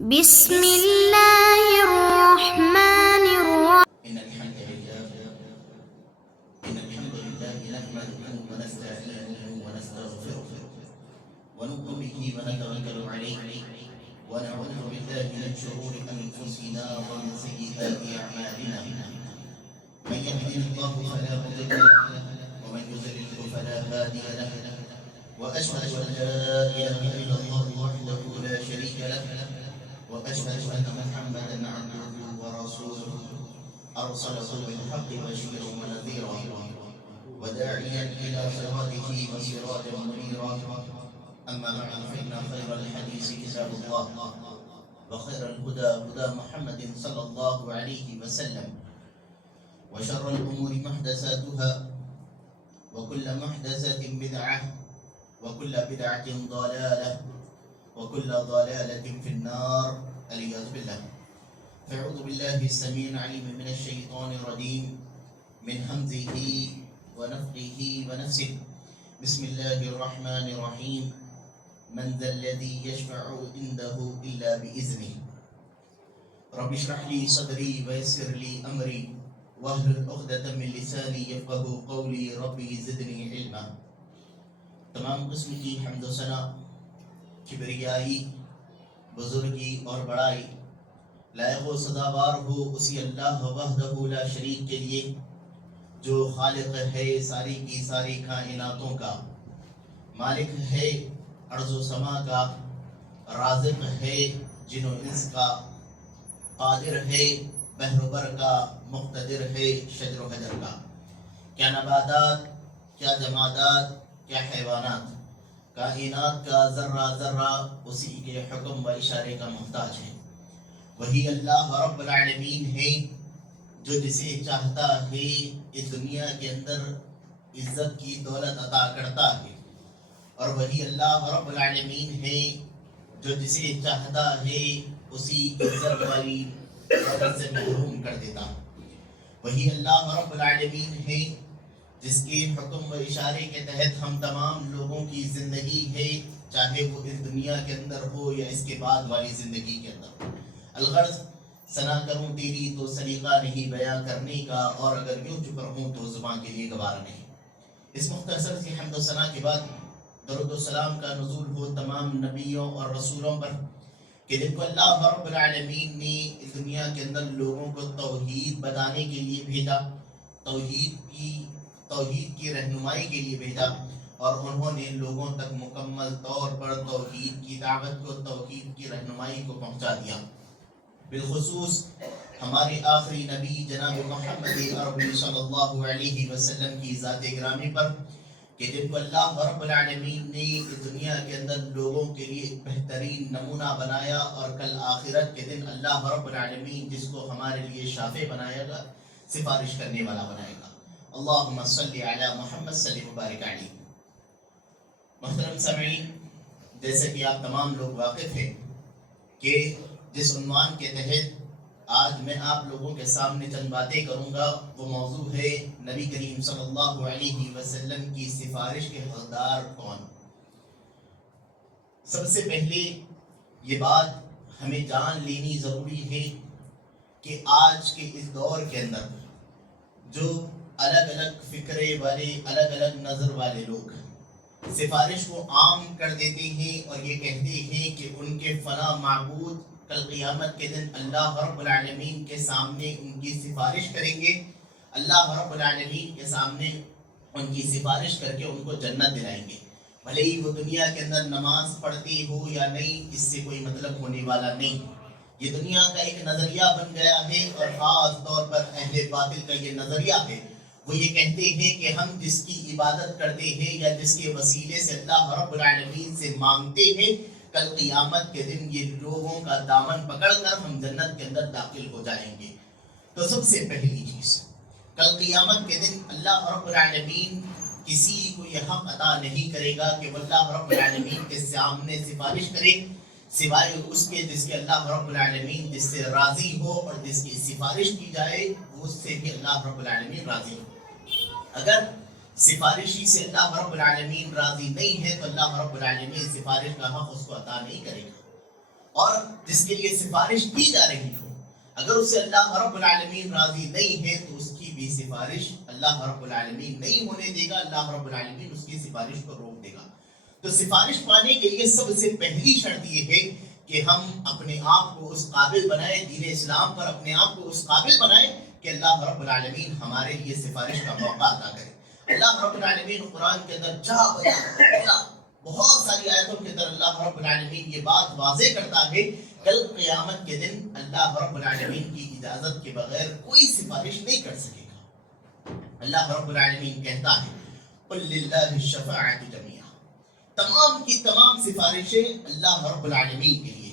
بسم الله الرحمن الرحيم. إن الحمد لله نحمده ونستعينه ونستغفره ونؤمن به ونتوكل عليه ونعوذ بالله من شرور أنفسنا ومن سيئات أعمالنا من يهده الله فلا مضل له ومن يضلل فلا هادي له وأشهد أن لا إله إلا الله وحده لا شريك له وأشهد أن محمدا عبده ورسوله أرسله بالحق بشيرا ونذيرا وداعيا إلى صراطه وسراجا منيرا أما بعد فإن خير الحديث كتاب الله وخير الهدى هدى محمد صلى الله عليه وسلم وشر الأمور محدثاتها وكل محدثة بدعة وكل بدعة ضلالة وكل ضلالة في النار والعياذ بالله. فأعوذ بالله السميع العليم من الشيطان الرجيم من همزه ونفخه ونفسه. بسم الله الرحمن الرحيم. من ذا الذي يشفع عنده إلا بإذنه. رب اشرح لي صدري ويسر لي أمري واحلل عقدة من لساني يفقهوا قولي ربي زدني علما. تمام قسم کی حمد و ثنا، کبریائی، بزرگی اور بڑائی لائق و سزاوار ہو اسی اللہ وحدہ لا شریک کے لیے جو خالق ہے ساری کی ساری کائناتوں کا، مالک ہے ارض و سما کا، رازق ہے جن و انس کا، قادر ہے بحر و بر کا، مقتدر ہے شجر و حجر کا. کیا نباتات، کیا جمادات، کیا حیوانات، کائنات کا ذرہ ذرہ اسی کے حکم و اشارے کا محتاج ہے. وہی اللہ رب العالمین ہے جو جسے چاہتا ہے اس دنیا کے اندر عزت کی دولت عطا کرتا ہے، اور وہی اللہ رب العالمین ہے جو جسے چاہتا ہے اسی عزت والی دولت سے محروم کر دیتا. وہی اللہ رب العالمین ہے جس کے حکم و اشارے کے تحت ہم تمام لوگوں کی زندگی ہے، چاہے وہ اس دنیا کے اندر ہو یا اس کے بعد والی زندگی کے اندر. الغرض ثنا کروں تیری تو سلیقہ نہیں بیاں کرنے کا، اور اگر یوں چپ رہوں تو زبان کے لیے گوارا نہیں. اس مختصر سی حمد و ثنا کے بعد درود و سلام کا نزول ہو تمام نبیوں اور رسولوں پر کہ جن کو اللہ رب العالمین نے اس دنیا کے اندر لوگوں کو توحید بتانے کے لیے بھیجا، توحید کی رہنمائی کے لیے بھیجا، اور انہوں نے لوگوں تک مکمل طور پر توحید کی دعوت کو، توحید کی رہنمائی کو پہنچا دیا. بالخصوص ہمارے آخری نبی جناب محمد عربی صلی اللہ علیہ وسلم کی ذات گرامی پر کہ جن کو اللہ رب العالمین نے اس دنیا کے اندر لوگوں کے لیے ایک بہترین نمونہ بنایا، اور کل آخرت کے دن اللہ رب العالمین جس کو ہمارے لیے شافع بنائے گا، سفارش کرنے والا بنائے گا. اللہم صلی علی محمد صلی مبارک علیہ. محترم سامعین، جیسے کہ آپ تمام لوگ واقف ہیں کہ جس عنوان کے تحت آج میں آپ لوگوں کے سامنے چند باتیں کروں گا وہ موضوع ہے نبی کریم صلی اللہ علیہ وسلم کی سفارش کے حقدار کون. سب سے پہلے یہ بات ہمیں جان لینی ضروری ہے کہ آج کے اس دور کے اندر جو الگ الگ فکرے والے، الگ الگ نظر والے لوگ سفارش کو عام کر دیتے ہیں اور یہ کہتے ہیں کہ ان کے فلاں معبود کل قیامت کے دن اللہ رب العالمین کے سامنے ان کی سفارش کریں گے، اللہ رب العالمین کے سامنے ان کی سفارش کر کے ان کو جنت دلائیں گے. بھلے ہی وہ دنیا کے اندر نماز پڑھتی ہو یا نہیں، اس سے کوئی مطلب ہونے والا نہیں. یہ دنیا کا ایک نظریہ بن گیا ہے، اور خاص طور پر اہل باطل کا یہ نظریہ ہے. وہ یہ کہتے ہیں کہ ہم جس کی عبادت کرتے ہیں یا جس کے وسیلے سے اللہ رب العالمین سے مانگتے ہیں، کل قیامت کے دن یہ لوگوں کا دامن پکڑ کر ہم جنت کے اندر داخل ہو جائیں گے. تو سب سے پہلی چیز، کل قیامت کے دن اللہ رب العالمین کسی کو یہ حق عطا نہیں کرے گا کہ وہ اللہ رب العالمین کے سامنے سفارش کرے، سوائے اس کے جس کے اللہ رب العالمین جس سے راضی ہو، اور جس کی سفارش کی جائے وہ اس سے بھی اللہ رب العالمین راضی ہو. اگر سفارشی سے اللہ رب العالمین راضی نہیں ہے تو اللہ رب العالمین سفارش کا حق اس کو عطا نہیں کرے گا. اور جس کے لیے سفارش کی جا رہی ہو، اگر اس سے اللہ رب العالمین راضی نہیں ہے تو اس کی بھی سفارش اللہ رب العالمین نہیں ہونے دے گا، اللہ رب العالمین اس کی سفارش کو روک دے گا۔ تو سفارش پانے کے لیے سب سے پہلی شرط یہ ہے کہ ہم اپنے آپ کو اس قابل بنائیں، دین اسلام پر اپنے آپ کو اس قابل بنائیں کہ اللہ رب العالمین ہمارے لیے سفارش کا موقع عطا کرے۔ اللہ رب العالمین قرآن کے اندر جا بجا بہت ساری آیتوں کے اندر اللہ رب العالمین یہ بات واضح کرتا ہے، کل قیامت کے دن اللہ رب العالمین کی اجازت کے بغیر کوئی سفارش نہیں کر سکے گا۔ اللہ رب العالمین کہتا ہے قل للہ الشفاعۃ جمیعا، تمام کی تمام سفارشیں اللہ رب العالمین کے لیے۔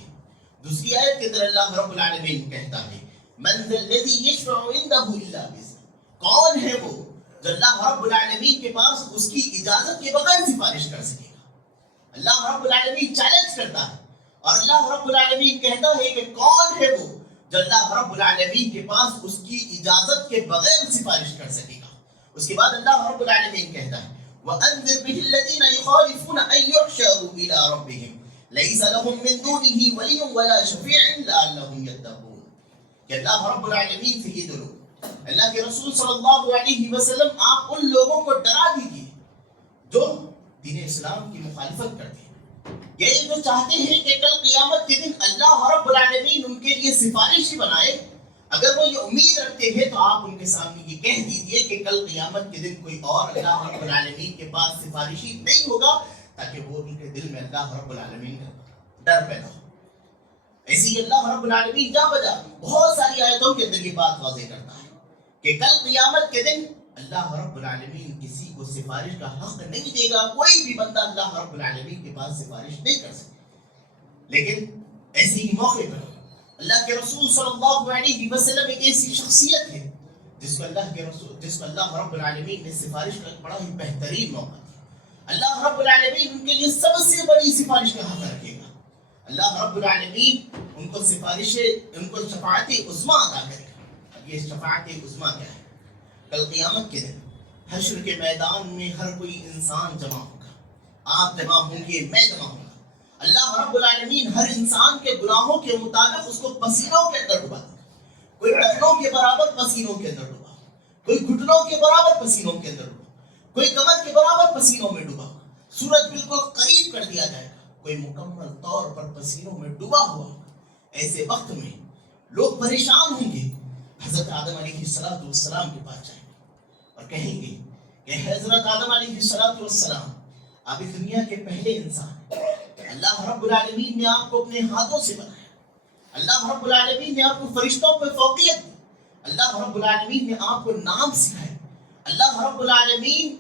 دوسری آیت کے اندر اللہ رب العالمین کہتا ہے من ذا الذی یشفع عنده الا باذنہ، کون ہے وہ جو اللہ رب العالمین کے پاس اس کی اجازت کے بغیر سفارش کر سکے گا۔ اللہ رب العالمین چیلنج کرتا ہے اور اللہ رب العالمین کہتا ہے کہ کون ہے وہ جو اللہ رب العالمین کے پاس اس کی اجازت کے بغیر سفارش کر سکے گا۔ اس کے بعد اللہ رب العالمین کہتا ہے وَأَنذِرْ بِهِ الَّذِينَ يُخَالِفُونَ أَن يُحْشَرُوا إِلَىٰ رَبِّهِمْ لَيْسَ لَهُم مِّن دُونِهِ وَلِيٌّ وَلَا شَفِيعٌ لَعَلَّهُمْ يَتَّقُونَ کہ اللہ رب العالمین سے یہ دلو، اللہ کے رسول صلی اللہ علیہ وسلم آپ ان لوگوں کو ڈرا دیجیے جو دین اسلام کی مخالفت کرتے ہیں، یہ جو چاہتے ہیں کہ کل قیامت کے دن اللہ رب العالمین ان کے لیے سفارش ہی بنائے۔ اگر وہ یہ امید رکھتے ہیں تو آپ ان کے سامنے یہ کہہ دیجئے کہ کل قیامت کے دن کوئی اور اللہ رب العالمین کے پاس سفارشی نہیں ہوگا، تاکہ وہ ان کے دل میں اللہ رب العالمین کا ڈر پیدا ہو۔ ایسی اللہ رب العالمین جا بجا بہت ساری آیتوں کے اندر یہ بات واضح کرتا ہے کہ کل قیامت کے دن اللہ رب العالمین کسی کو سفارش کا حق نہیں دے گا، کوئی بھی بندہ اللہ رب العالمین کے پاس سفارش نہیں کر سکے۔ لیکن ایسے ہی موقع پر اللہ کے رسول صلی اللہ علیہ وسلم ایک ایسی شخصیت ہے جس کو اللہ رب العالمین نے سفارش کا بڑا ہی بہترین موقع دیا۔ اللہ رب العالمین ان کے لیے سب سے بڑی سفارش کا حق رکھے گا۔ اللہ رب العالمین ان کو شفاعت عظمیٰ عطا کرے گا۔ اب یہ شفاعت عظمیٰ کیا ہے؟ کل قیامت کے دن حشر کے میدان میں ہر کوئی انسان جمع ہوگا، آپ جمع ہوں گے، میں جمع ہوں گا۔ اللہ رب العالمین ہر انسان کے گناہوں کے مطابق اس کو پسینوں کے اندر ڈبا دے گا۔ کوئی ٹخنوں کے برابر پسینوں کے اندر ڈوبا، کوئی گھٹنوں کے برابر پسینوں کے اندر ڈوبا، کوئی کمر کے برابر پسینوں میں ڈوبا، سورج بالکل قریب کر دیا جائے گا، کوئی مکمل طور پر پسینوں میں ڈوبا ہوا ہوگا۔ ایسے وقت میں لوگ پریشان ہوں گے، حضرت آدم علیہ السلام کے پاس جائیں گے اور کہیں گے کہ حضرت آدم علیہ السلام آپ اس دنیا کے پہلے انسان ہیں، اللہ رب العالمین نے آپ کو اپنے ہاتھوں سے بنایا، اللہ رب العالمین نے آپ کو فرشتوں پہ فوقیت دی، اللہ رب العالمین نے آپ کو نام سکھائے، اللہ رب العالمین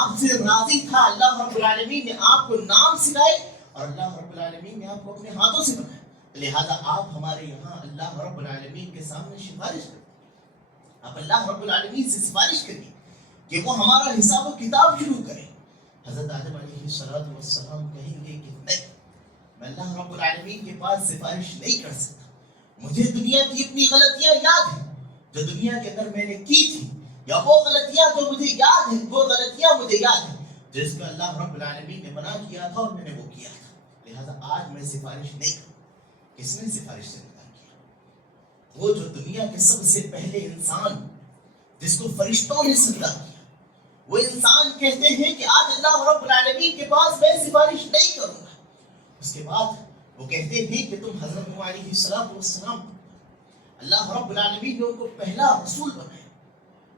آپ سے راضی تھا، اللہ رب العالمین نے آپ کو نام سکھائے اور اللہ رب العالمین نے آپ کو اپنے ہاتھوں سے بنایا۔ لہذا آپ ہمارے یہاں اللہ رب العالمین کے سامنے سفارش کریں، آپ اللہ رب العالمین سے سفارش کریں کہ وہ ہمارا حساب و کتاب شروع کریں۔ حضرت آدم علیہ السلام کہیں گے کہ نہیں، میں اللہ رب العالمین کے پاس سفارش نہیں کر سکتا، مجھے دنیا کی اپنی غلطیاں یاد ہیں جو دنیا کے اندر میں نے کی تھی، یا وہ غلطیاں جو مجھے یاد ہیں، وہ غلطیاں مجھے یاد ہیں جس کو اللہ رب العالمین نے منع کیا تھا اور میں نے وہ کیا تھا، لہذا آج میں سفارش نہیں کروں۔ کس نے سفارش سے انکار کیا؟ وہ جو دنیا کے سب سے پہلے انسان جس کو فرشتوں نے سجدہ کیا، وہ انسان کہتے ہیں کہ آج اللہ رب العالمین کے پاس میں سفارش نہیں کروں گا۔ اس کے بعد وہ کہتے ہیں کہ تم حضرت نوح علیہ السلام، اللہ رب العالمین نے ان کو پہلا رسول بنایا،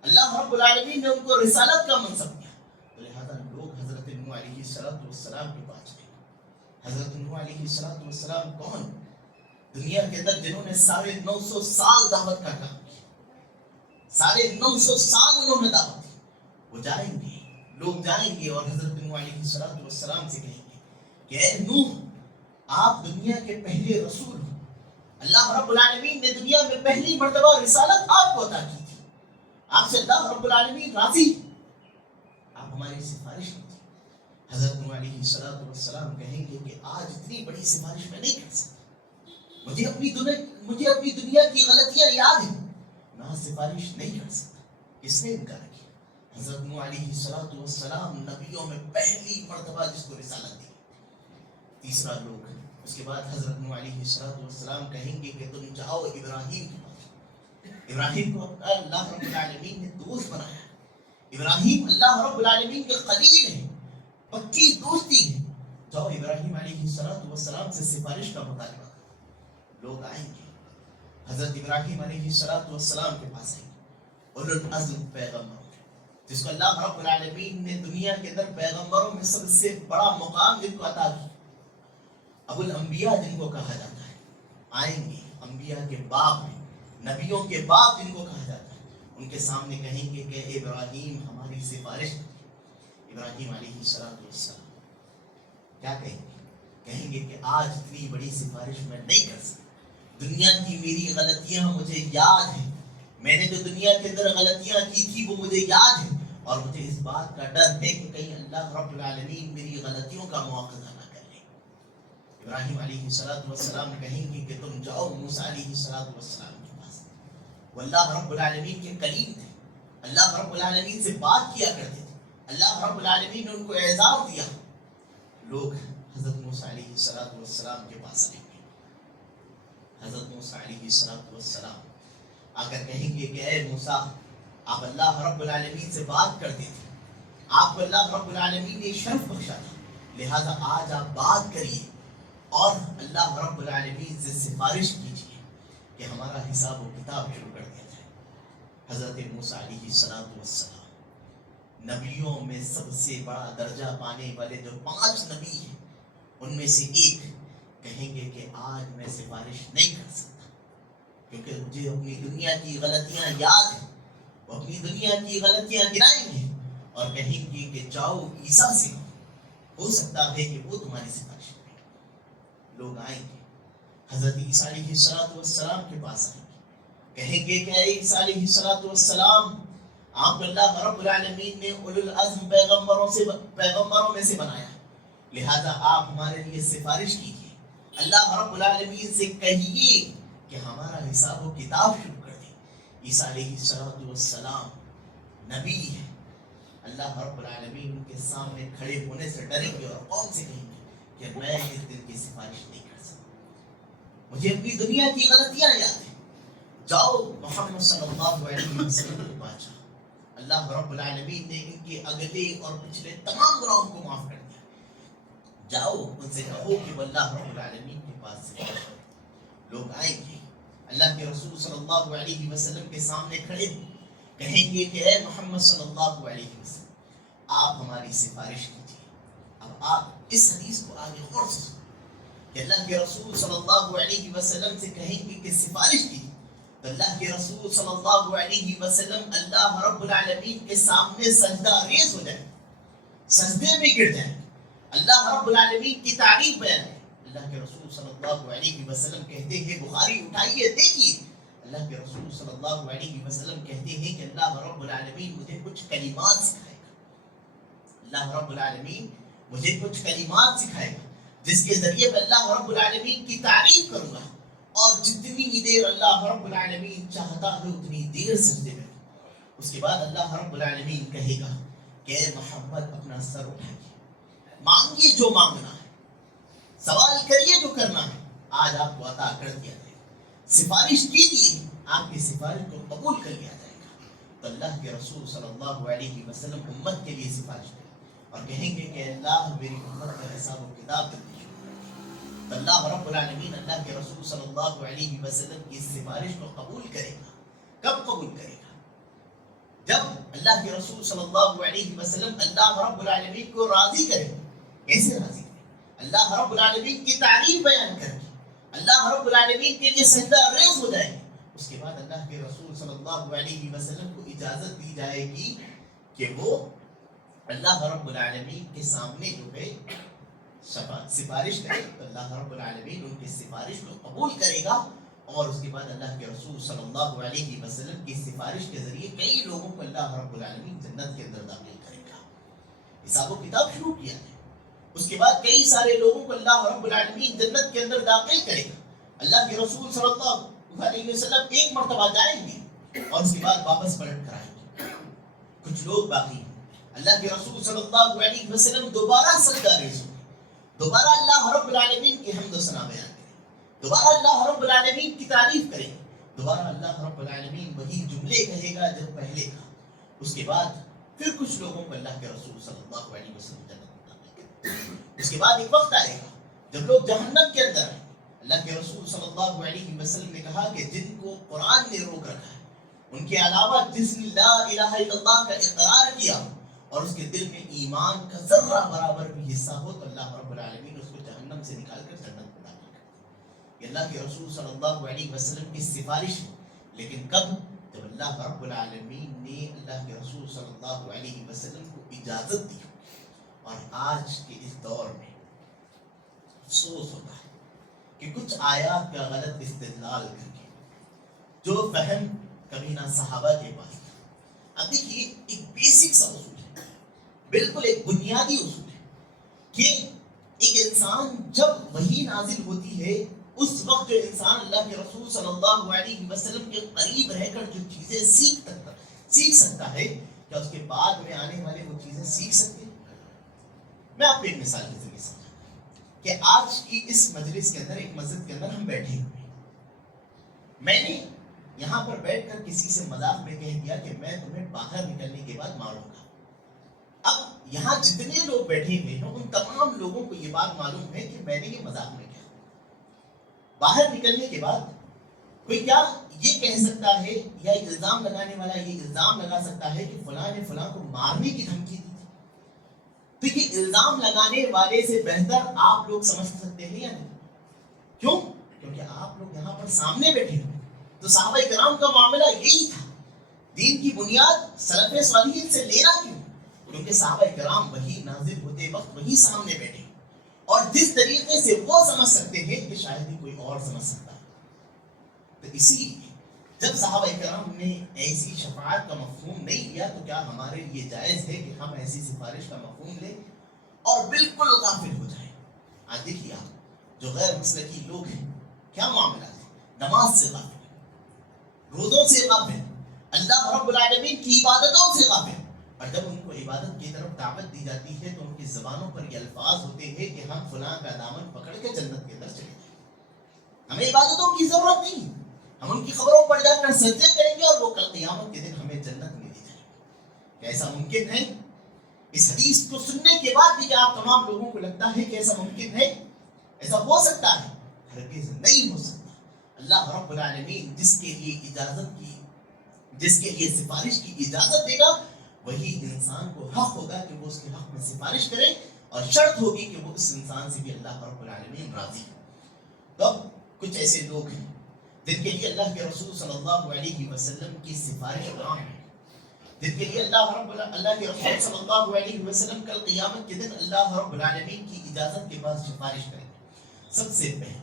اللہ رب العالمین نے ان کو رسالت کا منصب دیا، تو لہذا لوگ حضرت نوح علیہ السلام کے پاس گئے۔ حضرت نوح علیہ السلام کون؟ دنیا کے اندر جنہوں نے 950 سال دعوت کا کام کیا، 950 سال انہوں نے دعوت دی، وہ جائیں گے، لوگ جائیں گے اور حضرت نوح علیہ السلام سے کہیں گے کہ اے نوح، آپ دنیا کے پہلے رسول ہیں، اللہ رب العالمین نے دنیا میں پہلی مرتبہ رسالت آپ کو عطا کی تھی، آپ سے اللہ رب العالمین راضی، آپ ہماری سفارش کی تھی۔ حضرت نوح علیہ السلام کہیں گے کہ آج اتنی بڑی سفارش میں نہیں کر سکتا، مجھے اپنی دنیا کی غلطیاں یاد ہیں، میں سفارش نہیں کر سکتا۔ کس نے انکار کیا؟ حضرت نوح علیہ السلام، نبیوں میں پہلی مرتبہ جس کو رسالت دی۔ تیسرا لوگ اس کے بعد حضرت نوح علیہ السلام کہیں گے کہ تم جاؤ ابراہیم کے پاس. ابراہیم کو اللہ رب العالمین نے دوست بنایا. ابراہیم اللہ رب العالمین کے خلیل ہیں, پکی دوستی ہے. جاؤ ابراہیم علیہ السلام سے سفارش کا مطالبہ کرو. لوگ آئیں گے, حضرت ابراہیم علیہ السلام کے پاس آئیں گے. اولو العزم پیغمبر جس کو اللہ رب العالمین نے دنیا کے اندر پیغمبروں میں سب سے بڑا مقام جن کو عطا کیا, ابو الانبیاء جن کو کہا جاتا ہے, آئیں گے. انبیاء کے باپ ہیں, نبیوں کے باپ جن کو کہا جاتا ہے, ان کے سامنے کہیں گے کہ ابراہیم ہماری سفارش. ابراہیم علیہ السلام کیا کہیں گے؟ کہیں گے کہ آج اتنی بڑی سفارش میں نہیں کر سکتا. دنیا کی میری غلطیاں مجھے یاد ہیں, میں نے جو دنیا کے اندر غلطیاں کی تھی وہ مجھے یاد ہے, اور مجھے اس بات کا ڈر ہے کہ کہیں اللہ رب العالمین میری غلطیوں کا مواخذہ نہ کر لے. ابراہیم علیہ السلام کہیں گے کہ تم جاؤ موسیٰ علیہ السلام کے پاس. وہ اللہ رب العالمین کے قریب تھے, اللہ رب العالمین سے بات کیا کرتے تھے, اللہ رب العالمین نے ان کو اعزاز دیا. لوگ حضرت موسیٰ علیہ السلام کے پاس آئیں گے. حضرت موسیٰ علیہ السلام آ کر کہیں گے کہ اے موسیٰ, آپ اللہ رب العالمین سے بات کرتے تھے, آپ کو اللہ رب العالمین نے شرف بخشا تھا, لہذا آج آپ بات کریے اور اللہ رب العالمین سے سفارش کیجیے کہ ہمارا حساب و کتاب شروع کر دیا جائے. حضرت موسیٰ علیہ السلام نبیوں میں سب سے بڑا درجہ پانے والے جو 5 نبی ہیں ان میں سے ایک, کہیں گے کہ آج میں سفارش نہیں کر سکتا کیونکہ مجھے اپنی دنیا کی غلطیاں یاد ہیں. وہ اپنی دنیا کی غلطیاں گنائیں گے اور کہیں گے کہ جاؤ عیسیٰ سے, ہو سکتا ہے کہ وہ تمہاری سفارش کریں. لوگ آئیں گے, حضرت عیسیٰ علیہ السلام کے پاس آئیں گے, کہیں گے کہ اے عیسیٰ علیہ السلام, آپ کو اللہ رب العالمین نے اولو العزم پیغمبروں میں سے بنایا, لہذا آپ ہمارے لیے سفارش کیجیے. اللہ رب العالمین سے کہیے کہ ہمارا حساب و کتاب شروع کر دیں. عیسیٰ علیہ السلام نبی ہے, اللہ رب العالمین ان کے سامنے کھڑے ہونے سے ڈریں گے اور قوم سے کہیں گے کہ میں اس دن کی سفارش نہیں کر سکتا, مجھے اپنی دنیا کی غلطیاں یاد ہیں. جاؤ محمد صلی اللہ علیہ وسلم کے پاس جاؤ. اللہ رب العالمین نے ان کے اگلے اور پچھلے تمام گناہوں کو معاف کر دیا. جاؤ ان سے کہو کہ وہ اللہ رب العالمین کے پاس سے. لوگ آئیں گے, اللہ کے رسول صلی اللہ علیہ وسلم کے سامنے کھڑے ہوں, کہیں گے کہ اے محمد صلی اللہ علیہ وسلم, آپ ہماری سفارش کیجیے. اب آپ اس حدیث کو آگے غور سے سنیں کہ اللہ کے رسول صلی اللہ علیہ وسلم سے کہیں گے کہ سفارش کیجیے, تو اللہ کے رسول صلی اللہ علیہ وسلم اللہ رب العالمین کے سامنے سجدہ ریز ہو جائیں, سجدے میں گر جائیں, اللہ رب العالمین کی تعریف بیان ہے. اللہ کے رسول صلی اللہ علیہ وسلم کہتے ہیں, بخاری اٹھائیے دیکھیے, اللہ کے رسول صلی اللہ علیہ وسلم کہتے ہیں کہ اللہ رب العالمین مجھے کچھ کلمات سکھائے گا. اللہ رب العالمین مجھے کچھ کلمات سکھائے گا جس کے ذریعے میں اللہ رب العالمین کی تعریف کروں گا, اور جتنی دیر اللہ رب العالمین چاہتا ہے اتنی دیر سجدے میں. اس کے بعد اللہ رب العالمین کہے گا کہ اے محمد اپنا سر اٹھائیے, مانگیے جو مانگنا ہے, سوال کریے جو کرنا ہے, آج آپ کو عطا کر دیا جائے گا. سفارش کیجیے, آپ کی سفارش کو قبول کر لیا جائے گا. تو اللہ کے رسول صلی اللہ علیہ وسلم امت کے لیے سفارش کریں اور کہیں گے کہ اللہ میری امت کا حساب و کتاب کر دیجیے. تو اللہ رب العالمین اللہ کے رسول صلی اللہ علیہ وسلم کی سفارش کو قبول کرے گا. کب قبول کرے گا؟ جب اللہ کے رسول صلی اللہ علیہ وسلم اللہ رب العالمین کو راضی کرے گا. کیسے راضی کرے؟ اللہ رب العالمین کی تعریف بیان کر کے اللہ رب العالمین کے لیے سجدہ ریز ہو جائے گا. اس کے بعد اللہ کے رسول صلی اللہ علیہ وسلم کو اجازت دی جائے گی کہ وہ اللہ رب العالمین کے سامنے جو ہے سفارش کرے. تو اللہ رب العالمین ان کی سفارش کو قبول کرے گا, اور اس کے بعد اللہ کے رسول صلی اللہ علیہ وسلم کی سفارش کے ذریعے کئی لوگوں کو اللہ رب العالمین جنت کے اندر داخل کرے گا. حساب و کتاب شروع کیا ہے. اس کے بعد کئی سارے لوگوں کو اللہ رب العالمین جنت کے اندر داخل کرے گا. اللہ کے رسول صلی اللہ علیہ وسلم ایک مرتبہ جائیں گے اور اس کے بعد واپس پلٹ کر آئیں گے. کچھ لوگ باقی ہیں, اللہ کے رسول صلی اللہ علیہ وسلم دوبارہ سجدہ ریز ہوں گے, دوبارہ اللہ رب العالمین کی حمد و ثنا بیان کریں، دوبارہ اللہ رب العالمین کی تعریف کریں، دوبارہ اللہ رب العالمین وہی جملے کہے گا جب پہلے کہا. اس کے بعد پھر کچھ لوگوں کو اللہ کے رسول صلی اللہ علیہ وسلم جنت عطا کریں. اس کے بعد ایک وقت آئے گا جب لوگ جہنم کے اندر ہیں. اللہ کے رسول صلی اللہ علیہ وسلم نے کہا کہ جن کو قرآن نے روک رکھا ہے، ان کے علاوہ جس نے لا الہ الا اللہ کا اقرار کیا اور اس کے دل میں ایمان کا ذرہ برابر بھی حصہ ہو، تو اللہ رب العالمین اس کو جہنم سے نکال کر جنت میں داخل کرتے ہیں. یہ اللہ کے رسول صلی اللہ علیہ وسلم کی سفارش ہے. لیکن کب؟ جب اللہ رب العالمین نے اللہ کے رسول صلی اللہ علیہ وسلم کو اجازت دی. اور آج کے اس دور میں افسوس ہوتا ہے کہ کچھ آیات کا غلط استدلال کر کے جو فہم کبھی نہ صحابہ کے پاس تھا. اب دیکھیے ایک بیسک سا اصول ہے، بالکل ایک بنیادی اصول ہے کہ ایک انسان جب وحی نازل ہوتی ہے اس وقت جو انسان اللہ کے رسول صلی اللہ علیہ وسلم کے قریب رہ کر جو چیزیں سیکھ سکتا ہے، کیا اس کے بعد میں آنے والے وہ چیزیں سیکھ سکتے ہیں؟ میں آپ کو ایک مثال کے ذریعے سمجھاتا کہ آج کی اس مجلس کے اندر، ایک مسجد کے اندر ہم بیٹھے ہوئے ہیں. میں نے یہاں پر بیٹھ کر کسی سے مذاق میں کہہ دیا کہ میں تمہیں باہر نکلنے کے بعد ماروں گا. اب یہاں جتنے لوگ بیٹھے ہوئے ہیں ان تمام لوگوں کو یہ بات معلوم ہے کہ میں نے یہ مذاق میں کہا. باہر نکلنے کے بعد کوئی کیا یہ کہہ سکتا ہے یا الزام لگانے والا یہ الزام لگا سکتا ہے کہ فلاں نے فلاں کو مارنے کی دھمکی دی تھی؟ تو یہ الزام لگانے والے سے بہتر آپ لوگ سمجھ سکتے ہیں یا نہیں؟ کیوں؟ کیونکہ آپ لوگ یہاں پر سامنے بیٹھے ہوئے. تو صحابہ کرام کا معاملہ یہی تھا. دین کی بنیاد سلف صالحین سے لینا کیوں؟ کیونکہ صحابہ کرام وہی نازل ہوتے وقت وہی سامنے بیٹھے اور جس طریقے سے وہ سمجھ سکتے ہیں کہ شاید ہی کوئی اور سمجھ سکتا ہے. تو اسی لیے جب صحابہ کرام نے ایسی شفاعت کا مفہوم نہیں لیا تو کیا ہمارے لیے جائز ہے کہ ہم ایسی سفارش کا مفہوم لیں اور بالکل غافل ہو جائیں؟ آج دیکھیے آپ جو غیر مسلکی لوگ ہیں کیا معاملہ ہے، نماز سے غافل، روزوں سے غافل، اللہ رب العالمین کی عبادتوں سے غافل. اور جب ان کو عبادت کی طرف دعوت دی جاتی ہے تو ان کی زبانوں پر یہ الفاظ ہوتے ہیں کہ ہم فلاں کا دامن پکڑ کے جنت کے اندر چلے جائیں. ہمیں عبادتوں کی ضرورت نہیں، ہم ان کی خبروں پر جا کر سجدے کریں گے اور وہ کل قیامت کے دن ہمیں جنت میں لے جائیں گے. کیا ایسا ممکن ہے؟ اس حدیث کو سننے کے بعد بھی کیا آپ تمام لوگوں کو لگتا ہے کہ ایسا ممکن ہے؟ ایسا ہو سکتا ہے؟ ہرگز نہیں ہو سکتا. اللہ رب العالمین جس کے لیے اجازت کی، جس کے لیے سفارش کی اجازت دے گا وہی انسان کو حق ہوگا کہ وہ اس کے حق میں سفارش کرے، اور شرط ہوگی کہ وہ اس انسان سے بھی اللہ رب العالمین راضی ہے. تو اب کچھ ایسے لوگ ہیں جن کے لیے اللہ کے رسول صلی اللہ علیہ وسلم کی سفارش عام ہے، جن کے لیے اللہ کے رسول صلی اللہ علیہ وسلم کل قیامت کے دن اللہ رب العالمین کی اجازت کے بعد سفارش کریں گے. سب سے پہلے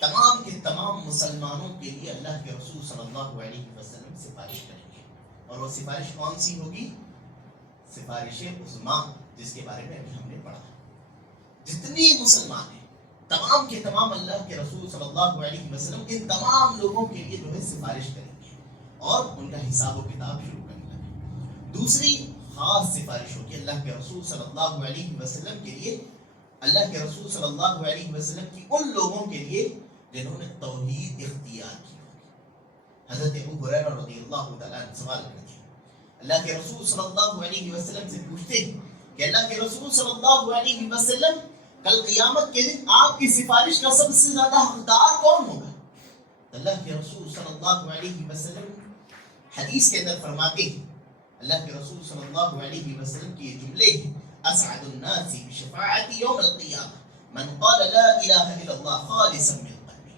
تمام کے تمام مسلمانوں کے لیے اللہ کے رسول صلی اللہ علیہ وسلم سفارش کریں گے. اور وہ سفارش کون سی ہوگی؟ سفارش عظمیٰ، جس کے بارے میں ابھی ہم نے پڑھا. جتنی مسلمان ہیں تمام کے تمام اللہ کے رسول صلی اللہ علیہ وسلم ان تمام لوگوں کے لیے جو ہے سفارش کریں گے اور ان کا حساب و کتاب شروع کرنے لگے. دوسری خاص سفارش ہوگی اللہ کے رسول صلی اللہ علیہ وسلم کے لیے، اللہ کے رسول صلی اللہ علیہ وسلم کی ان لوگوں کے لیے جنہوں نے توحید اختیار کی. حضرت ابو ہریرہ رضی اللہ تعالیٰ عنہ سوال کرتے ہیں، اللہ کے رسول صلی اللہ علیہ وسلم سے پوچھتے ہیں کہ اللہ کے رسول صلی اللہ علیہ وسلم کل قیامت کے دن آپ کی سفارش کا سب سے زیادہ حقدار کون ہوگا؟ اللہ کے رسول صلی اللہ علیہ وسلم حدیث کے اندر فرماتے ہیں، اللہ کے رسول صلی اللہ علیہ وسلم کی یہ جملے ہیں، اسعد الناس بشفاعتی یوم القیامہ من قال لا الہ الا اللہ خالصا من قلبہ.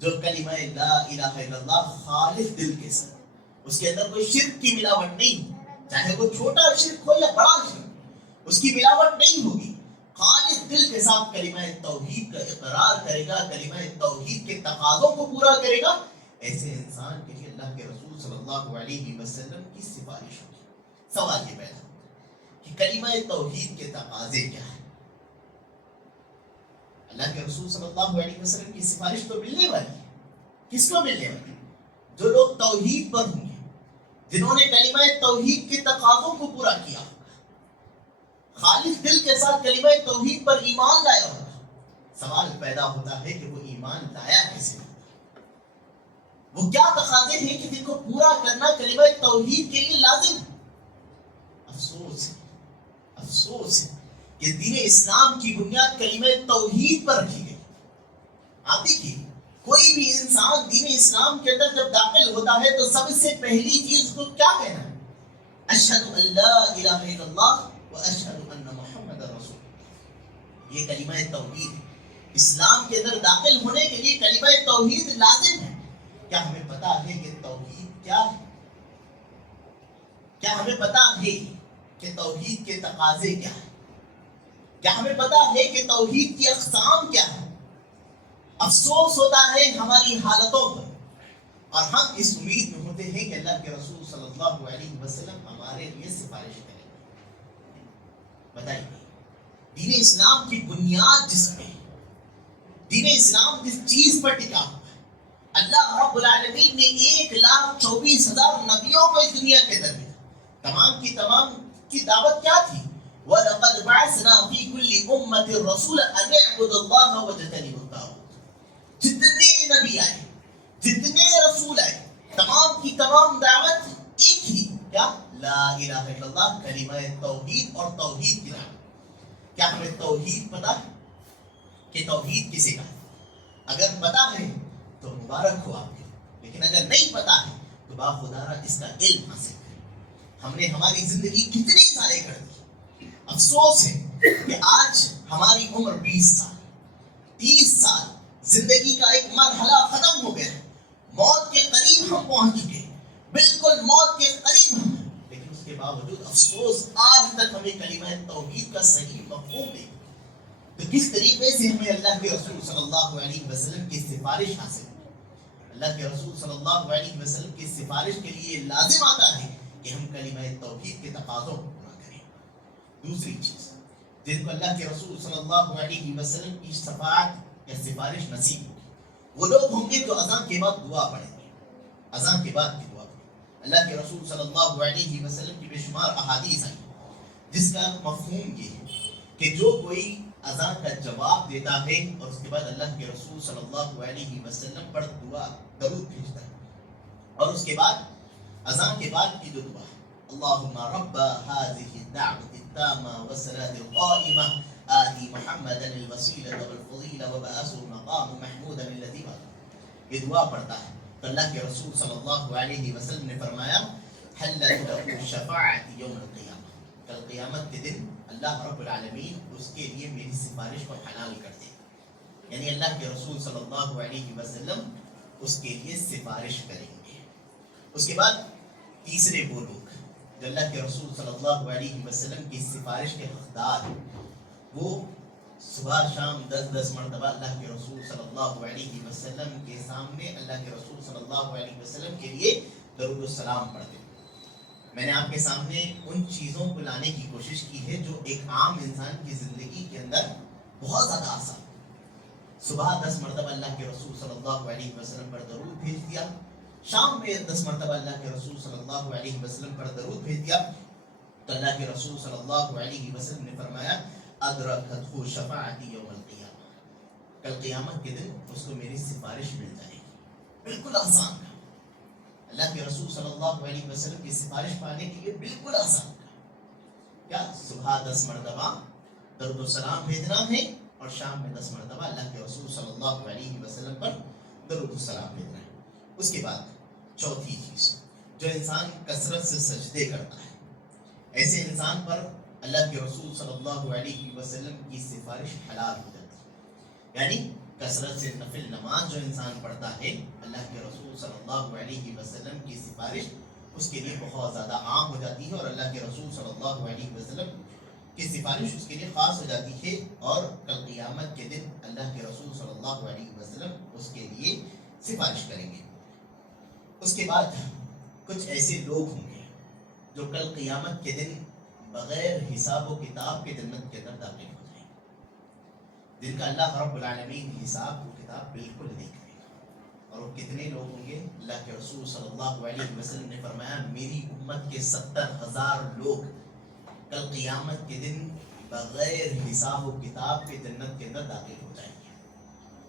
جو کلمہ لا الہ الا اللہ خالص دل کے ساتھ، اس کے اندر کوئی شرک کی ملاوٹ نہیں، چاہے وہ چھوٹا شرک ہو یا بڑا شرک، اس کی ملاوٹ نہیں ہوگی، خالص دل کے ساتھ کلمہ توحید کا اقرار کرے گا، کلمہ توحید کے تقاضوں کو پورا کرے گا، ایسے انسان کے لیے اللہ کے رسول صلی اللہ علیہ وسلم کی سفارش ہوگی. سوال یہ پیدا کہ کلمہ توحید کے تقاضے کیا ہیں؟ اللہ کے رسول صلی اللہ علیہ وسلم کی سفارش تو ملنے والی ہے. کس کو ملنے والی؟ جو لوگ توحید پر ہوں گے، جنہوں نے کلمہ توحید کے تقاضوں کو پورا کیا ہوگا. خالص دل کے ساتھ کلمہ توحید پر ایمان لایا ہوگا، سوال پیدا ہوتا ہے کہ وہ ایمان لایا کیسے؟ وہ کیا تقاضے ہیں کہ جن کو پورا کرنا کلمہ توحید کے لیے لازم ہے؟ افسوس ہے کہ دین اسلام کی بنیاد کلمہ توحید پر رکھی گئی۔ آپ دیکھیے، کوئی بھی انسان دین اسلام کے اندر جب داخل ہوتا ہے تو سب سے پہلی چیز اس کو کیا کہنا ہے؟ اشہد ان لا الہ الا اللہ و اشہد ان محمد رسول اللہ۔ یہ کلمہ توحید ہے۔ اسلام کے اندر داخل ہونے کے لیے کلمہ توحید لازم ہے۔ کیا ہمیں پتا ہے کہ توحید کیا ہے؟ کیا ہمیں پتا ہے کہ توحید کے تقاضے کیا ہیں؟ کیا ہمیں پتا ہے کہ توحید کی اقسام کیا ہے؟ افسوس ہوتا ہے ہماری حالتوں پر، اور ہم اس امید میں ہوتے ہیں کہ اللہ کے رسول صلی اللہ علیہ وسلم ہمارے لیے سفارش کریں گے۔ بتائیے، دین اسلام کی بنیاد جس پہ، دین اسلام جس چیز پر ٹکا ہوا ہے، اللہ رب العالمین نے 1,24,000 نبیوں کو اس دنیا کے اندر بھیجا۔ تمام کی دعوت کیا تھی؟ وَلَقَدْ بَعَثْنَا فِي كُلِّ أُمَّةٍ رَسُولًا أَنِ اعْبُدُوا اللَّهَ وَاجْتَنِبُوا الطَّاغُوتَ۔ جتنے نبی آئے، جتنے رسول آئے، تمام کی تمام دعوت ایک ہی، کیا؟ لا الہ الا اللہ، کلمہ توحید اور توحید کی دعوت۔ کیا ہمیں توحید پتا ہے کہ توحید کسے کہا ہے؟ اگر پتا ہے تو مبارک ہو آپ کے، لیکن اگر نہیں پتا ہے تو باخودارا اس کا علم حاصل کریں۔ ہم نے ہماری زندگی کتنی ضائع کر دی۔ افسوس ہے کہ آج ہماری عمر 20 سال 30 سال زندگی کا ایک مرحلہ ختم ہو گیا ہے، موت کے قریب ہم پہنچ چکے ہیں، بالکل موت کے قریب ہم ہیں، لیکن اس کے باوجود افسوس آج تک ہمیں کلمہ توحید کا صحیح مفہوم نہیں۔ تو کس طریقے سے ہمیں اللہ کے رسول صلی اللہ علیہ وسلم کی سفارش حاصل ہے؟ اللہ کے رسول صلی اللہ علیہ وسلم کی سفارش کے لیے لازم آتا ہے کہ ہم کلمہ توحید کے تقاضوں کو پورا کریں۔ دوسری چیز، جن کو اللہ کے رسول صلی اللہ علیہ وسلم کی شفاعت یا سفارش نصیب ہوگی، وہ لوگ ہوں گے جو اذان کے بعد دعا پڑھیں گے، اذان کے بعد کی دعا پڑھیں۔ اللہ کے رسول صلی اللہ علیہ وسلم کی بے شمار احادیث ہیں جس کا مفہوم یہ ہے کہ جو کوئی اذان کا جواب دیتا ہے اور اس کے بعد اللہ کے رسول صلی اللہ علیہ وسلم پر دعا درود بھیجتا ہے، اور اس کے بعد اذان کے بعد کی جو دعا ہے، اللہم رب هذه الدعوة التامة والصلاة القائمة آتِ محمدا الوسیلة والفضیلة وبعثه المقام محمودا الذی وعدہ، یہ دعا پڑھتا ہے تو اللہ کے رسول صلی اللہ علیہ وسلم نے فرمایا حلت له شفاعت یوم القیامہ، کل قیامت کے دن اللہ رب العالمین اس کے لیے میری سفارش کو حلال کر دے، یعنی اللہ کے رسول صلی اللہ علیہ وسلم اس کے لیے سفارش کریں گے۔ اس کے بعد تیسرے وہ لوگ جو اللہ کے رسول صلی اللہ علیہ وسلم کی سفارش کے حقدار ہیں، وہ صبح شام 10 مرتبہ اللہ کے رسول صلی اللہ علیہ وسلم کے سامنے اللہ کے رسول صلی اللہ علیہ وسلم کے لیے درود السلام پڑھتے ہیں۔ میں نے آپ کے سامنے ان چیزوں کو لانے کی کوشش کی ہے جو ایک عام انسان کی زندگی کے اندر بہت زیادہ آسان۔ صبح 10 مرتبہ اللہ کے رسول صلی اللہ علیہ وسلم پر درود بھیج دیا، شام میں 10 مرتبہ اللہ کے رسول صلی اللہ علیہ وسلم پر درود بھیج دیا، تو اللہ کے رسول صلی اللہ علیہ وسلم نے فرمایا ادرکتہ شفاعتی یوم القیامہ، کل قیامت کے دن اس کو میری سفارش مل جائے گی۔ بالکل آسان تھا، اللہ کے رسول صلی اللہ علیہ وسلم کی سفارش پانے کے لیے بالکل آسان تھا۔ کیا؟ صبح 10 مرتبہ درود السلام بھیجنا ہے اور شام میں 10 مرتبہ اللہ کے رسول صلی اللہ علیہ وسلم پر درود السلام بھیجنا ہے۔ اس کے بعد چوتھی چیز، جو انسان کثرت سے سجدے کرتا ہے، ایسے انسان پر اللہ کے رسول صلی اللہ علیہ وسلم کی سفارش حلال ہو جاتی ہے، یعنی کثرت سے نفل نماز جو انسان پڑھتا ہے، اللہ کے رسول صلی اللہ علیہ وسلم کی سفارش اس کے لیے بہت زیادہ عام ہو جاتی ہے، اور اللہ کے رسول صلی اللہ علیہ وسلم کی سفارش اس کے لیے خاص ہو جاتی ہے، اور کل قیامت کے دن اللہ کے رسول صلی اللہ علیہ وسلم اس کے لیے سفارش کریں گے۔ اس کے بعد کچھ ایسے لوگ ہوں گے جو کل قیامت کے دن بغیر حساب و کتاب کے جنت کے اندر داخل ہو جائیں گے، جن کا اللہ رب العالمین حساب و کتاب بالکل نہیں کرے گا۔ اور وہ کتنے لوگ ہوں گے؟ اللہ کے رسول صلی اللہ علیہ وسلم نے فرمایا میری امت کے 70,000 لوگ کل قیامت کے دن بغیر حساب و کتاب کے جنت کے اندر داخل ہو جائیں گے.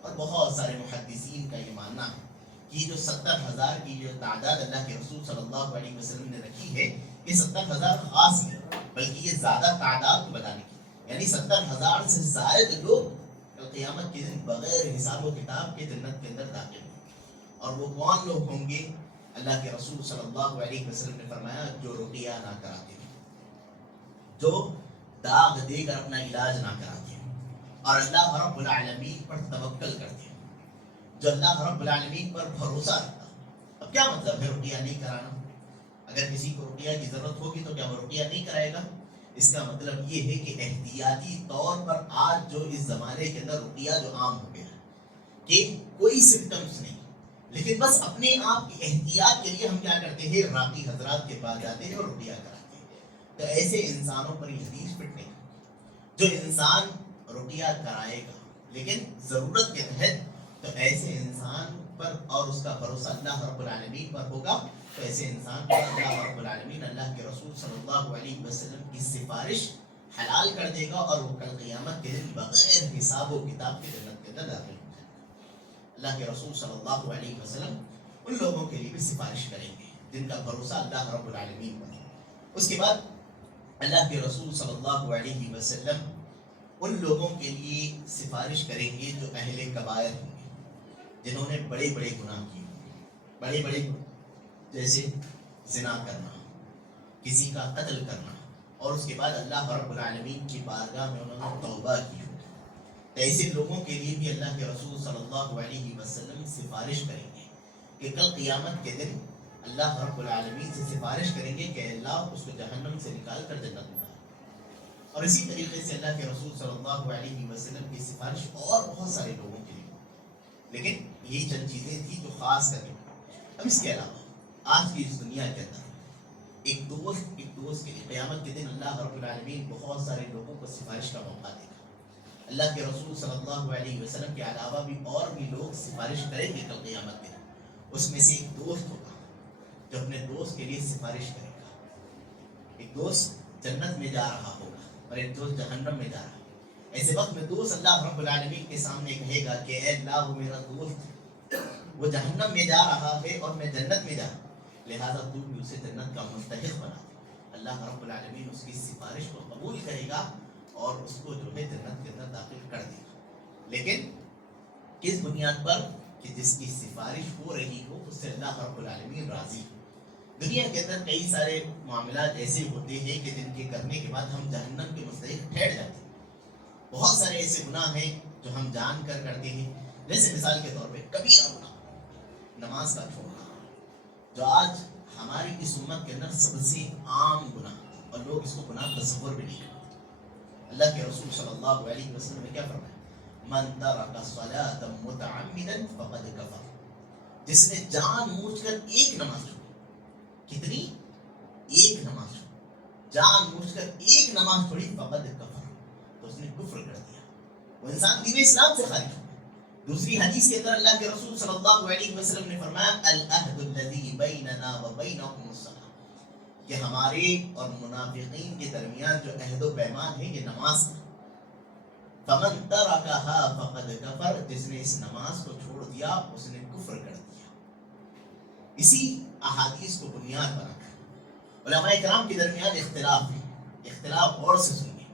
اور بہت سارے محدثین کا یہ ماننا ہے کہ جو 70,000 کی جو تعداد اللہ کے رسول صلی اللہ علیہ وسلم نے رکھی ہے یہ 70,000 خاص نہیں بلکہ یہ زیادہ تعداد کو بتانے کی، یعنی 70,000 سے زائد لوگ کل قیامت کے دن بغیر حساب و کتاب کے جنت کے اندر داخل ہوں گے. اور وہ کون لوگ ہوں گے؟ اللہ کے رسول صلی اللہ علیہ وسلم نے فرمایا جو رقیہ نہ کراتے ہیں، جو داغ دے کر اپنا علاج نہ کراتے ہیں، اور اللہ رب العالمین پر توکل کرتے ہیں، جو اللہ رب العالمین پر بھروسہ رکھتا ہے. اب کیا مطلب ہے رقیہ نہیں کرانا؟ اگر کسی کو رقیہ کی ضرورت ہوگی تو کیا وہ رقیہ نہیں کرائے گا؟ اس کا مطلب یہ ہے کہ احتیاطی طور پر آج جو اس زمانے کے اندر رقیہ جو عام ہو گیا کہ کوئی سمٹمز نہیں، لیکن بس اپنے آپ کی احتیاط کے لیے ہم کیا کرتے ہیں؟ راقی حضرات کے پاس جاتے ہیں اور رقیہ کراتے ہیں. تو ایسے انسانوں پر یہ حدیث فٹ نہیں. جو انسان رقیہ کرائے گا لیکن ضرورت کے تحت، تو ایسے انسان پر اور اس کا بھروسہ اللہ رب العالمین پر ہوگا، تو ایسے انسان پر اللہ رب العالمین اللہ کے رسول صلی اللہ علیہ وسلم کی سفارش حلال کر دے گا، اور وہ کل قیامت کے دن بغیر حساب و کتاب کے جنت کے اندر داخل ہو جائے گا. اللہ کے رسول صلی اللہ علیہ وسلم ان لوگوں کے لیے بھی سفارش کریں گے جن کا بھروسہ اللہ رب العالمین پر ہے. اس کے بعد اللہ کے رسول صلی اللہ علیہ وسلم ان لوگوں کے لیے سفارش کریں گے جو اہل کبائر ہوں گے، جنہوں نے بڑے بڑے گناہ کیے ہوں گے. بڑے بڑے جیسے زنا کرنا، کسی کا قتل کرنا، اور اس کے بعد اللہ رب العالمین کی بارگاہ میں انہوں نے توبہ کی ہو. ایسے لوگوں کے لیے بھی اللہ کے رسول صلی اللہ علیہ وسلم سفارش کریں گے کہ کل قیامت کے دن اللہ رب العالمین سے سفارش کریں گے کہ اللہ اس کو جہنم سے نکال کر جنت میں ڈالے. اور اسی طریقے سے اللہ کے رسول صلی اللہ علیہ وسلم کی سفارش اور بہت سارے لوگوں کے لیے، لیکن یہی چند چیزیں تھیں جو خاص کر کے. اب اس کے علاوہ آج کی اس دنیا کے اندر ایک دوست کے لیے قیامت کے دن اللہ رب العالمین بہت سارے لوگوں کو سفارش کا موقع دے گا. اللہ کے رسول صلی اللہ علیہ وسلم کے علاوہ بھی اور بھی لوگ سفارش کریں گے کل قیامت کے دن. اس میں سے ایک دوست ہوگا جو اپنے دوست کے لیے سفارش کرے گا. ایک دوست جنت میں جا رہا ہوگا اور ایک دوست جہنم میں جا رہا ہوگا. ایسے وقت میں دوست اللہ رب العالمین کے سامنے کہے گا کہ اے اللہ وہ میرا دوست وہ جہنم میں جا رہا ہے اور میں جنت میں جا رہا ہوں، لہذا تو بھی اسے جنت کا مستحق بنا دے. اللہ رب العالمین اس کی سفارش کو قبول کرے گا اور اس کو جو ہے جنت کے اندر داخل کر دے گا. لیکن کس بنیاد پر؟ کہ جس کی سفارش ہو رہی ہو اس سے اللہ رب العالمین راضی ہو. دنیا کے اندر کئی سارے معاملات ایسے ہوتے ہیں کہ جن کے کرنے کے بعد ہم جہنم کے مستحق ٹھہر جاتے ہیں. بہت سارے ایسے گناہ ہیں جو ہم جان کر کرتے ہیں، جیسے مثال کے طور پہ کبیرہ گناہ، نماز کا چھوڑنا، جو آج ہماری اس امت کے اندر سب سے عام گناہ، اور لوگ اس کو گناہ تصور بھی نہیں کرتے. اللہ کے رسول صلی اللہ علیہ وسلم نے کیا فرمایا؟ من ترک الصلاۃ متعمدا فقد کفر. جس نے جان بوجھ کر ایک نماز چھوڑی، کتنی؟ ایک نماز چھوڑی، جان بوجھ کر ایک نماز چھوڑی، فقد کفر، تو اس نے کفر کر دیا، وہ انسان دین اسلام سے خارج ہو. دوسری حدیث کے اندر اللہ کے رسول صلی اللہ علیہ وسلم نے فرمایا العہد الذی بیننا وبینہم الصلاۃ، کہ ہمارے اور منافقین کے درمیان جو عہد و پیمان ہے یہ نماز ہے. فمن ترکها فقد کفر، جس نے اس نماز کو چھوڑ دیا اس نے کفر کر دیا. اسی احادیث کو بنیاد بنا کر علماء کرام کے درمیان اختلاف ہے. اختلاف اور سے سنیے.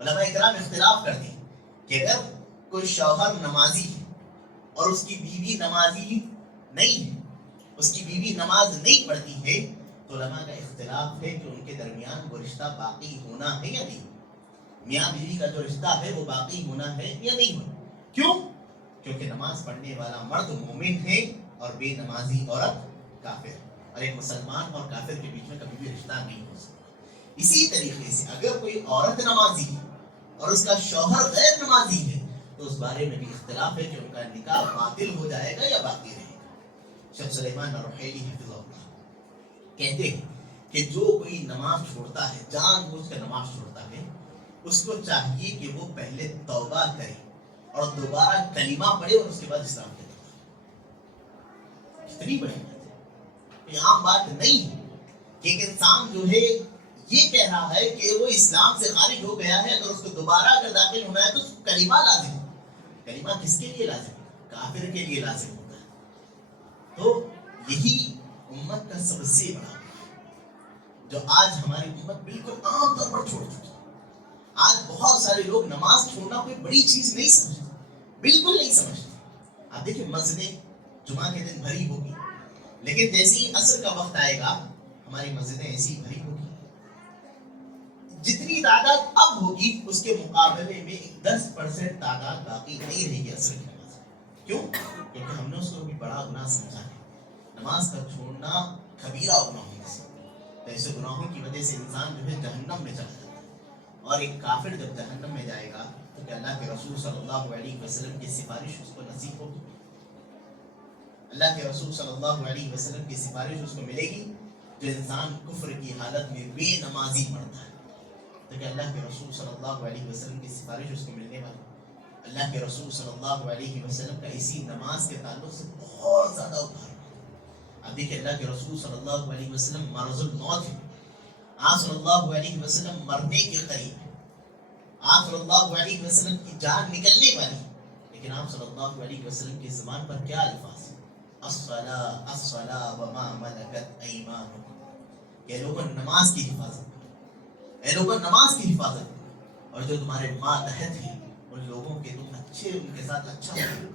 علماء کرام اختلاف کرتے ہیں کہ اگر کوئی شوہر نمازی ہے اور اس کی بیوی نمازی نہیں ہے، اس کی بیوی نماز نہیں پڑھتی ہے، تو علماء کا اختلاف ہے کہ ان کے درمیان وہ رشتہ باقی ہونا ہے یا نہیں. میاں بیوی کا جو رشتہ ہے وہ باقی ہونا ہے یا نہیں ہونا. کیوں؟ کیونکہ نماز پڑھنے والا مرد مومن ہے اور بے نمازی عورت کافر، اور ایک مسلمان اور کافر کے بیچ میں کبھی بھی رشتہ نہیں ہو سکتا. اسی طریقے سے اگر کوئی عورت نمازی ہے اور اس کا شوہر غیر نمازی ہے تو اس بارے میں بھی اختلاف ہے کہ ان کا نکاح باطل ہو جائے گا یا باقی رہے گا. شیخ سلیمان الرحیلی حفظہ اللہ کہتے ہیں کہ جو کوئی نماز چھوڑتا ہے، جان بوجھ کر نماز چھوڑتا ہے، اس کو چاہیے کہ وہ پہلے توبہ کرے اور دوبارہ کلمہ پڑھے اور اس کے بعد اسلام کے داخل. کتنی بڑی بات ہے، یہ عام بات نہیں ہے کہ ایک انسان جو ہے یہ کہہ رہا ہے کہ وہ اسلام سے خارج ہو گیا ہے، اگر اس کو دوبارہ اگر داخل ہونا ہے تو کلمہ لازم ہے. کلمہ کس کے لیے لازم ہے؟ کافر کے لیے لازم ہوتا ہے. تو یہی امت کا سب سے بڑا جو آج ہماری امت بالکل عام طور پر چھوڑ چکی ہے. آج بہت سارے لوگ نماز چھوڑنا کوئی بڑی چیز نہیں سمجھتے، بالکل نہیں سمجھتے. آپ دیکھیں مسجدیں جمعہ کے دن بھری ہوگی، لیکن جیسے ہی عصر کا وقت آئے گا ہماری مسجدیں ایسی بھری ہوگی. جتنی تعداد اب ہوگی اس کے مقابلے میں 10% تعداد باقی نہیں رہے گی عصر کی نماز. کیوں؟ کیونکہ ہم نے اس کو بھی بڑا گناہ سمجھا ہے. نماز کا چھوڑنا کبیرہ گناہوں میں سے. تو ایسے گناہوں کی وجہ سے انسان جو ہے جہنم میں چلا جاتا ہے. اور ایک کافر جب جہنم میں جائے گا تو کہ اللہ کے رسول صلی اللہ علیہ وسلم کی سفارش اس کو نصیب ہوگی. اللہ کے رسول صلی اللہ علیہ وسلم کی سفارش اس کو ملے گی جو انسان کفر کی حالت میں بے نمازی مرتا ہے. تو کہ اللہ کے رسول صلی اللہ علیہ وسلم کی سفارش اس کو ملنے والی. اللہ کے رسول صلی اللہ علیہ وسلم کا اسی نماز کے تعلق سے بہت زیادہ ادھار. اب دیکھیں اللہ کے رسول صلی اللہ علیہ وسلم مرض الموت ہے. آپ صلی اللہ علیہ وسلم مرنے کے قریب ہیں. آپ صلی اللہ علیہ وسلم کی جان نکلنے والی، لیکن آپ صلی اللہ علیہ وسلم کی زبان پر کیا الفاظ ہیں؟ الصلاۃ الصلاۃ وما ملکت ایمانکم. کہ لوگوں نماز کی حفاظت کرو، اے لوگوں نماز کی حفاظت کرو، اور جو تمہارے ماتحت ہیں ان لوگوں کے تم اچھے ان کے ساتھ اچھا کرو.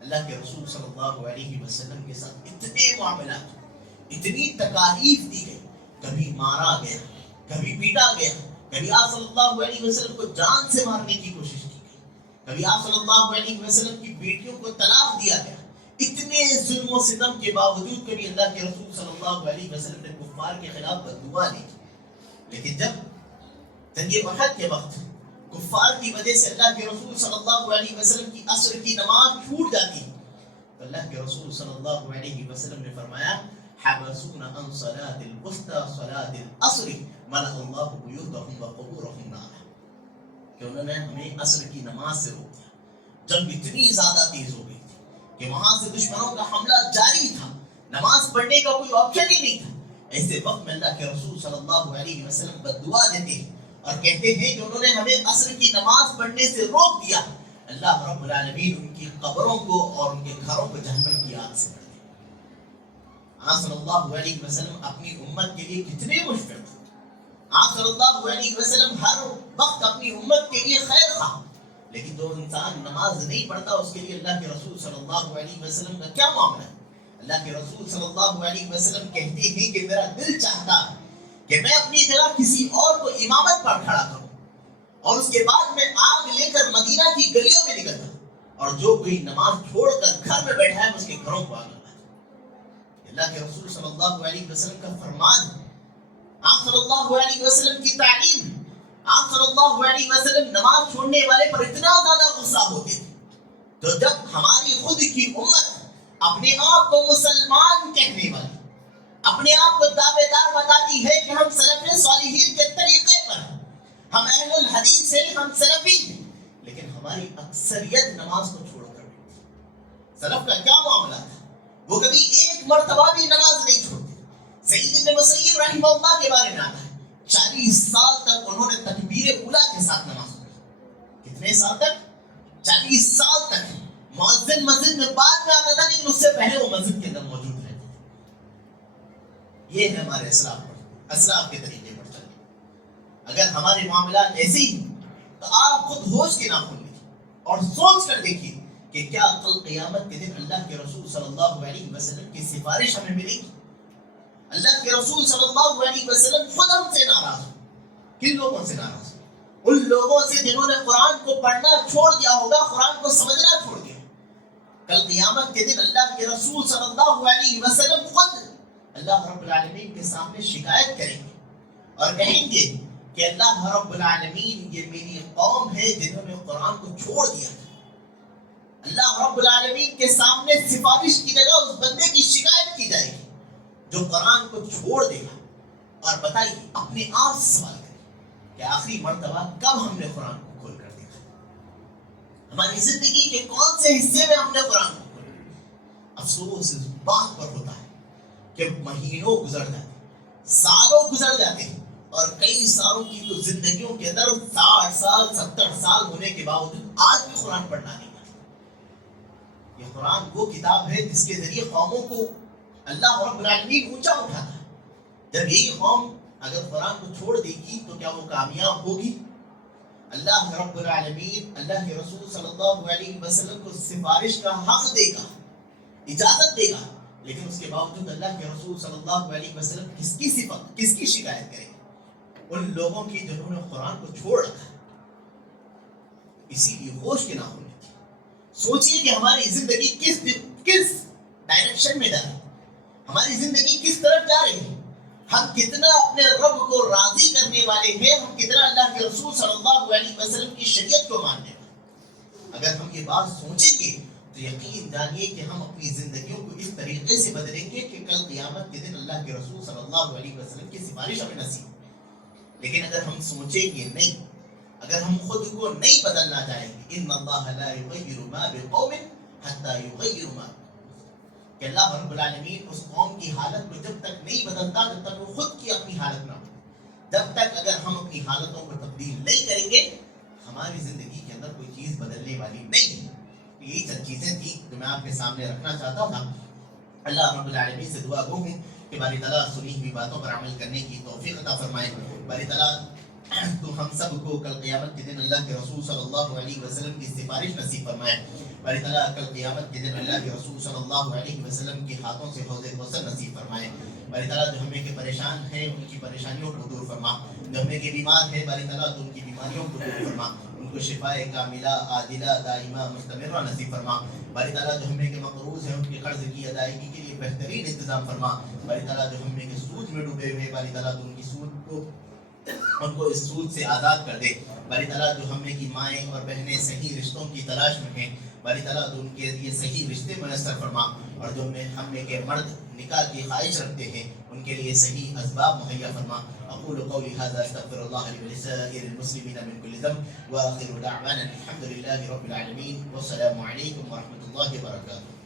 اللہ کے رسول صلی اللہ علیہ وسلم کے ساتھ اتنے معاملات، اتنی تکالیف دی گئی. کبھی مارا گیا، کبھی پیٹا گیا، کبھی آپ صلی اللہ علیہ وسلم کو جان سے مارنے کی کوشش کی گئی، کبھی آپ صلی اللہ علیہ وسلم کی بیٹیوں کو طلاق دیا گیا. اتنے ظلم و ستم کے باوجود کبھی اللہ کے رسول صلی اللہ علیہ وسلم نے کفار کے خلاف بددعا دی. لیکن جب جنگ احد کے وقت کفار کی وجہ سے اللہ کے رسول صلی اللہ علیہ وسلم کی عصر کی نماز چھوٹ جاتی تو اللہ کے رسول صلی اللہ علیہ وسلم نے فرمایا حبسونا عن صلاة الوسطى صلاة العصر ملأ الله بيوتهم وقبورهم نارا. کہ انہوں نے ہمیں عصر کی نماز سے روک دیا. جنگ اتنی زیادہ تیز ہو گئی تھی کہ وہاں سے دشمنوں کا حملہ جاری تھا، نماز پڑھنے کا کوئی آپشن ہی نہیں تھا. ایسے وقت میں اللہ کے رسول صلی اللہ علیہ وسلم بددعا دیتے ہیں اور کہتے ہیں کہ انہوں نے ہمیں عصر کی نماز پڑھنے سے روک دیا. اللہ رب العالمین ان کی قبروں کو اور ان کے گھروں کو جہنم کی آگ سے بھر دے. آپ صلی اللہ علیہ وسلم اپنی امت کے لیے کتنے مشفق تھے. آپ صلی اللہ علیہ وسلم ہر وقت اپنی امت کے لیے خیر خواہ. لیکن جو انسان نماز نہیں پڑھتا اس کے لیے اللہ کے رسول صلی اللہ علیہ وسلم کا کیا معاملہ ہے؟ اللہ کے رسول صلی اللہ علیہ وسلم کہتے ہیں کہ میرا دل چاہتا ہے کہ میں اپنی جگہ کسی اور کو امامت پر کھڑا کروں اور اس کے بعد میں آگ لے کر مدینہ کی گلیوں میں نکل جاؤں اور جو کوئی نماز چھوڑ کر گھر میں بیٹھا ہے اس کے گھروں کو آگ لگا دوں. اللہ کے رسول صلی اللہ علیہ وسلم کا فرمان، آپ صلی اللہ علیہ وسلم کی تعلیم. آپ صلی اللہ علیہ وسلم نماز چھوڑنے والے پر اتنا زیادہ غصہ ہوتے تھے تو جب ہماری خود کی امت اپنے آپ کو مسلمان کہنے والی، اپنے آپ کو دعوے دار بتاتی ہے کہ ہم سلف صالحین کے طریقے پر ہیں، ہم اہل الحدیث ہیں، ہم سلفی ہیں، لیکن ہماری اکثریت نماز کو چھوڑ کر بیٹھی. سلف کا کیا معاملہ تھا؟ وہ کبھی ایک مرتبہ بھی نماز نہیں چھوڑتے. سعید بن مسیب رحمہ اللہ کے بارے میں آتا ہے 40 سال تک انہوں نے تکبیر اولیٰ کے ساتھ نماز پڑھی. کتنے سال تک؟ 40 سال تک. مؤذن مسجد میں بعد میں آتا تھا لیکن اس سے پہلے وہ مسجد کے اندر موجود رہتے تھے. یہ ہے ہمارے اسلاف کے طریقے پر چلیں. اگر ہمارے معاملات ایسے ہی تو آپ خود ہوش کے ناخن لیجیے اور سوچ کر دیکھیے کہ کیا کل قیامت کے دن اللہ کے رسول صلی اللہ علیہ وسلم کی سفارش ہمیں ملے گی؟ اللہ کے رسول صلی اللہ علیہ وسلم خود ہم سے ناراض ہو. کن لوگوں سے ناراض ہو؟ ان لوگوں سے جنہوں نے قرآن کو پڑھنا چھوڑ دیا ہوگا، قرآن کو سمجھنا چھوڑ دیا. کل قیامت کے دن اللہ کے رسول صلی اللہ علیہ وسلم خود اللہ رب العالمین کے سامنے شکایت کریں گے اور کہیں گے کہ اللہ رب العالمین یہ میری قوم ہے جنہوں نے قرآن کو چھوڑ دیا تھا. اللہ رب العالمین کے سامنے سفارش کی جگہ اس بندے کی شکایت کی جائے گی جو قرآن کو چھوڑ دے گا. اور بتائیے اپنے آپ سے سوال کریں کہ آخری مرتبہ کب ہم نے قرآن کو کھول کر دیکھا؟ ہماری زندگی کے کون سے حصے میں ہم نے قرآن کو کھول کر دیکھا؟ افسوس اس بات پر ہوتا ہے کہ مہینوں گزر جاتے، سالوں گزر جاتے ہیں اور کئی سالوں کی تو زندگیوں کے اندر 60 سال 70 سال ہونے کے باوجود آج بھی قرآن پڑھنا نہیں آتا۔ یہ قرآن وہ کتاب ہے جس کے ذریعے قوموں کو اللہ رب العالمین اونچا اٹھاتا ہے۔ جب یہی قوم اگر قرآن کو چھوڑ دے گی تو کیا وہ کامیاب ہوگی؟ اللہ رب العالمین اللہ کے رسول صلی اللہ علیہ وسلم کو سفارش کا حق دے گا، اجازت دے گا، لیکن اس کے باوجود اللہ کے رسول صلی اللہ علیہ وسلم کس کی شکایت کریں؟ ان لوگوں کی جنہوں نے قرآن کو چھوڑ رکھا۔ اسی لیے ہوش کے نہ ہونے کی سوچئے کہ ہماری زندگی کس ڈائریکشن میں جا رہی ہے، ہماری زندگی کس طرف جا رہی ہے، ہم کتنا اپنے رب کو راضی کرنے والے ہیں، ہم کتنا اللہ کے رسول صلی اللہ علیہ وسلم کی شریعت کو ماننے والے۔ اگر ہم یہ بات سوچیں گے تو یقین جانیے کہ ہم اپنی زندگیوں کو اس طریقے سے بدلیں گے کہ کل قیامت کے دن اللہ کے رسول صلی اللہ علیہ وسلم کی سفارش ہمیں نصیب۔ لیکن اگر ہم سوچیں گے نہیں، اگر ہم خود کو نہیں بدلنا چاہیں گے، ان اللہ لا یغیر ما بقوم حتی یغیر ما، کہ اللہ رب العالمین اس قوم کی حالت کو جب تک نہیں بدلتا جب تک وہ خود کی اپنی حالت نہ ہو۔ جب تک اگر ہم اپنی حالتوں کو تبدیل نہیں کریں گے ہماری زندگی کے اندر کوئی چیز بدلنے والی نہیں ہے۔ یہی چند چیزیں تھیں جو میں آپ کے سامنے رکھنا چاہتا تھا۔ اللہ رب العالمین سے دعا گو ہوں کہ باری تعالیٰ سنی ہوئی باتوں پر عمل کرنے کی توفیق عطا فرمائے۔ باری تعالیٰ تو ہم سب کو کل قیامت کے دن اللہ کے رسول صلی اللہ علیہ وسلم کی سفارش نصیب فرمائے۔ باری تعالیٰ کل قیامت کے دن اللہ کے رسول صلی اللہ علیہ وسلم کے ہاتھوں سے حوض کوثر نصیب فرمائے۔ باری تعالیٰ جو ہمیں کے پریشان ہیں ان کی پریشانیوں کو دور فرما، جو ہمیں کے بیمار ہیں باری تعالیٰ تو ان کی بیماریوں کو دور فرما، ان کو شفائے کاملہ عاجلہ دائمہ مستمرہ نصیب فرما۔ باری تعالیٰ جو ہمیں کے مقروض ہیں ان کے قرض کی ادائیگی کے لیے بہترین انتظام فرما۔ باری تعالیٰ جو ہمیں کے سود میں ڈوبے ہوئے باری تعالیٰ تو ان کو اس سود سے آزاد کر دے۔ باری تعالیٰ جو ہمیں کی مائیں اور بہنیں صحیح رشتوں کی تلاش میں ہیں باری تعالیٰ تو ان کے لیے صحیح رشتے میسر فرما، اور جو ہم میں کے مرد نکاح کی خواہش رکھتے ہیں ان کے لیے صحیح اسباب مہیا فرما۔ اقول قولی ھذا استغفر اللہ لی ولسائر المسلمین من کل ذنب، وآخر دعوانا الحمد للہ رب العالمین، والسلام علیکم ورحمۃ اللہ وبرکاتہ۔